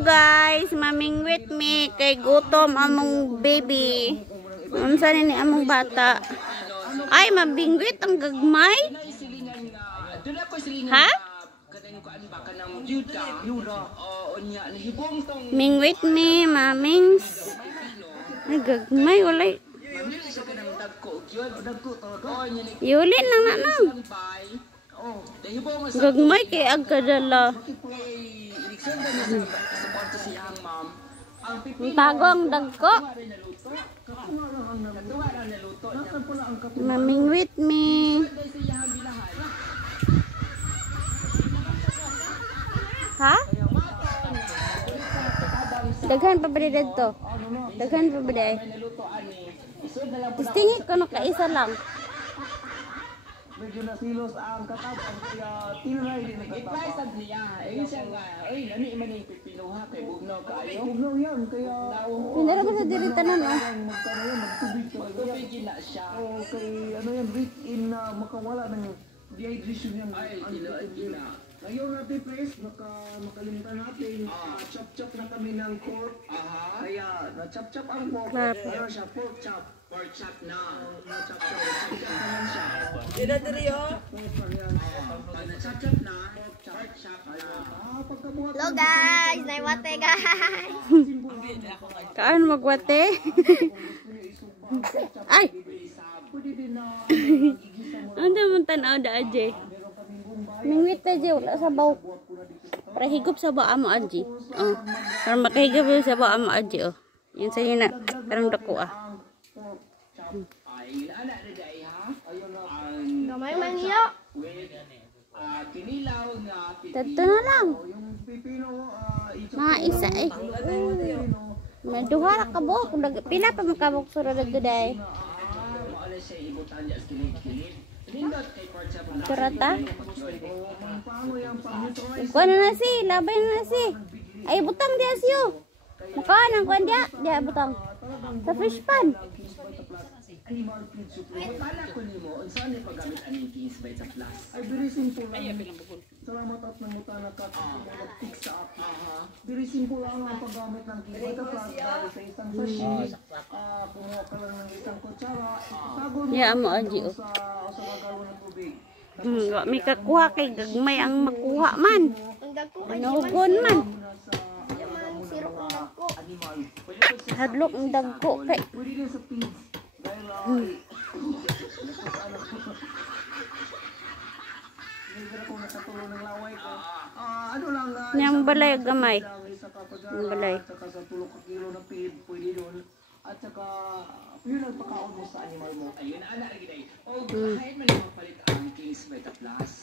Guys, mamingwit mi kay gutom among baby. Unsa ni among bata? Ay, mabingwit ang gagmay. Ha? Mingwit mi, mamings. Ay, gagmay ulay. Yulin lang na nang. Gagmay kay agkadala. Tagong dagko. Mamingwit mi. Ha? Daghan pa ba dito? Daghan pa ba dito? Tingin ko no kaisa lang. Medyo nasilos ang katab ang tinray din nagkatap. Ipaisad niya. Ayun siya nga. Ay, nani man yung pipinuha kay Bugnaw kaayo. Bugnaw yan. Kaya... Hindi na ba sa diritanan, no? Magkano yan, magtubig siya. Magtubig na siya. O kay ano yan, rich in makawala ng dehydration yan. Ay, gila. Ngayon natin, Pres, makalimutan natin. Chop-chop na kami ng pork. Kaya, na-chop-chop ang pork. Ano siya, pork chop. Pork chop na. Na-chop-chop. Chop-chop naman siya. Dito dito. Pag na-chop-chop na, pork chop na. Hello guys, naimate guys. Kaan magwate? Ay! Ano man tanaw da aje? Mingwit aje wala sa baw. Para higop sa baw amo aje. Oh, para makahigop sa baw amo aje oh. Yun sa yun na karang dako ah. Ay, ana na dai ha. Gamay man niyo. Kinilaw nga Tato na lang. Mga isa eh. Maduha ka buhok. Pila pa makabuk sura dagday. Wala siya ibutan diya kilid. Nindot kay pork chop na. Surata. Kuan na si, labay na si. Ay butang dia siyo. Makaan ang kuan dia, dia butang. Sa fish pan. Animal feed supplement. Kala ko nimo unsa ni paggamit aning Kings by sa plus. Ay, very simple lang. Salamat at namutana ka mag-pick sa app. Very simple lang ang paggamit ng Kibata Plus dahil sa isang sachet. Kumuha ka lang ng isang kutsara. Itago mo Ya amo aji oh. sa galon ng tubig. Wa mi kakuha kay gagmay ang makuha man. Ang dagko kay Nugon man. sirok ang dagko. Hadlok ang dagko kay. Pwede din sa feeds. Dahil hindi ko nakatulong ng laway ko. Ano lang Yang balay gamay. isa ka pa Ang balay. at saka sa 2 kilo na feed pwede doon. At saka yun ang pagkaon mo sa animal mo. Ayun ana lagi dai. Og kahit man mapalit ang Kings by the plus.